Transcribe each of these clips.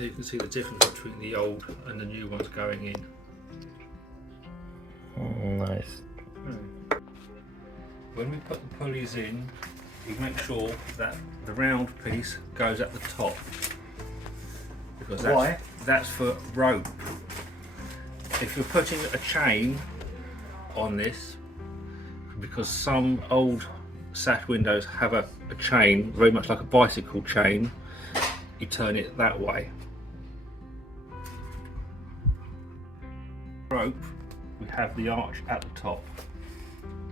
There you can see the difference between the old and the new ones going in. Nice. When we put the pulleys in, you make sure that the round piece goes at the top. Because that's for rope. If you're putting a chain on this, because some old sash windows have a chain, very much like a bicycle chain, you turn it that way. Rope, we have the arch at the top.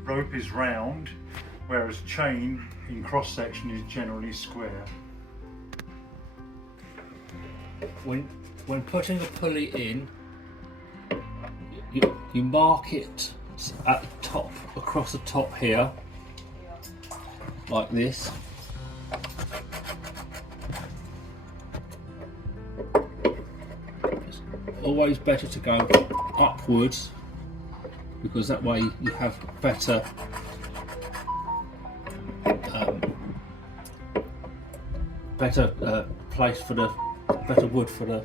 Rope is round, whereas chain in cross section is generally square. When putting a pulley in, you mark it at the top, across the top here, like this. It's always better to go upwards, because that way you have better place for the better wood for the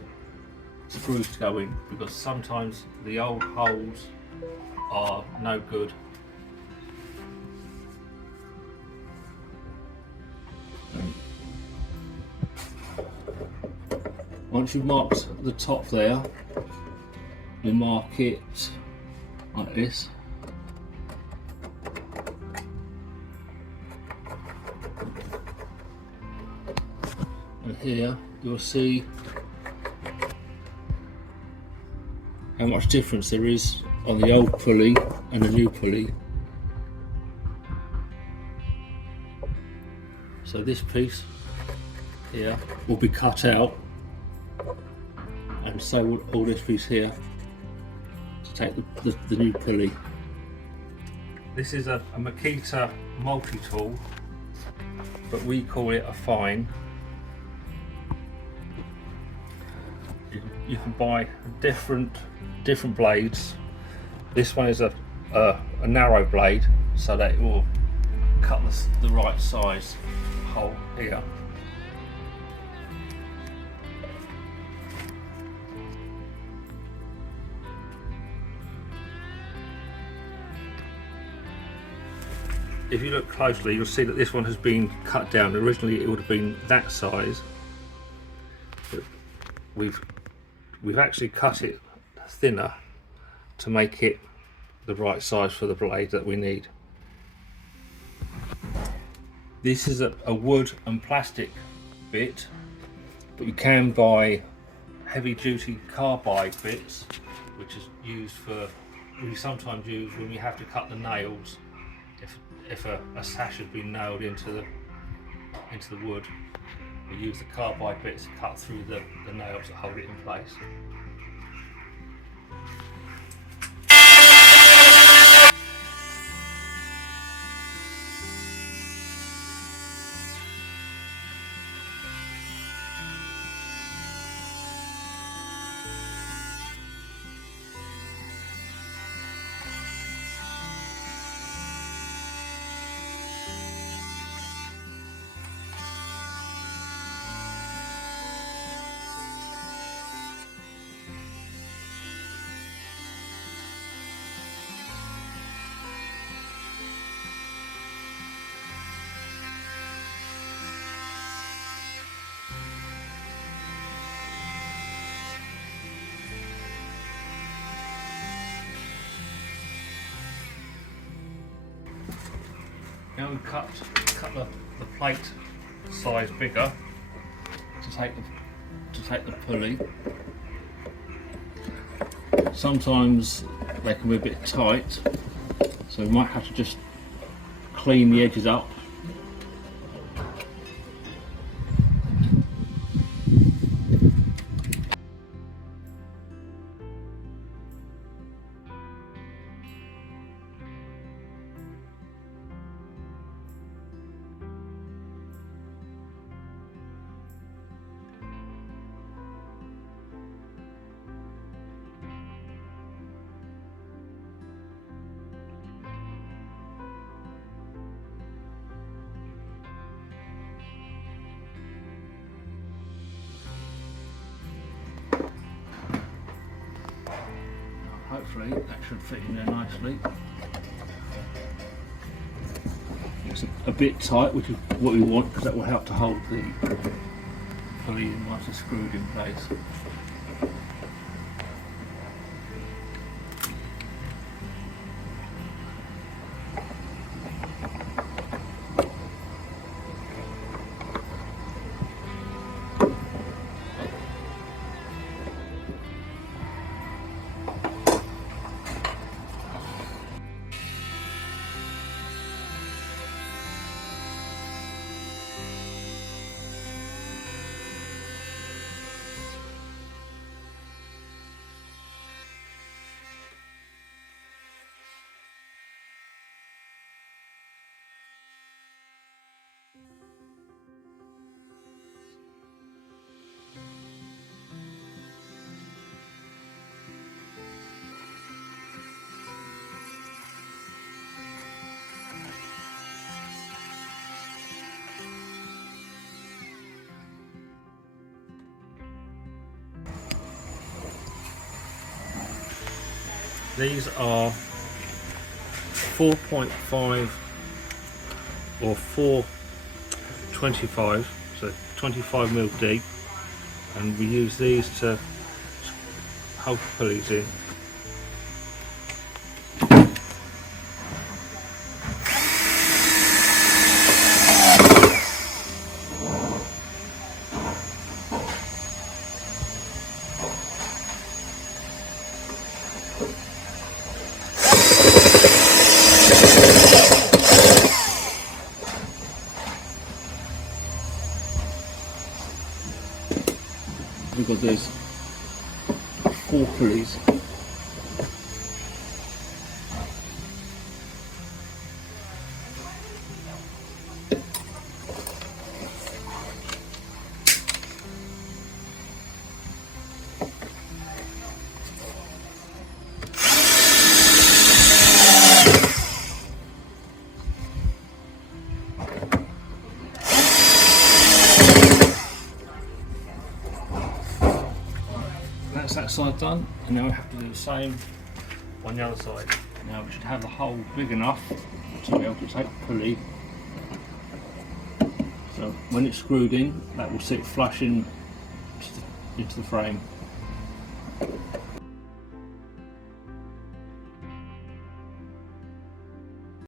screws to go in, because sometimes the old holes are no good. Once you've marked the top there, you mark it like this. And here you'll see how much difference there is on the old pulley and the new pulley. So this piece here will be cut out, and so will all this piece here to take the new pulley. This is a Makita multi-tool, but we call it a fine. You can buy different blades. This one is a narrow blade, so that it will cut the right size hole here. If you look closely, you'll see that this one has been cut down. Originally it would have been that size, but we've actually cut it thinner to make it the right size for the blade that we need. This is a wood and plastic bit, but you can buy heavy duty carbide bits, which is used for, we sometimes use when we have to cut the nails. If a sash has been nailed into the wood, we use the carbide bits to cut through the nails that hold it in place. Now we cut the plate size bigger to take the pulley. Sometimes they can be a bit tight, so we might have to just clean the edges up. hopefully that should fit in there nicely. It's a bit tight, which is what we want, because that will help to hold the pulley in once it's screwed in place. These are 4.5 or 4.25, so 25mm deep, and we use these to hold the pulleys in. We've got these 4 pulleys. That's that side done, and now we have to do the same on the other side. Now we should have the hole big enough to be able to take the pulley. So when it's screwed in, that will sit flush into the frame.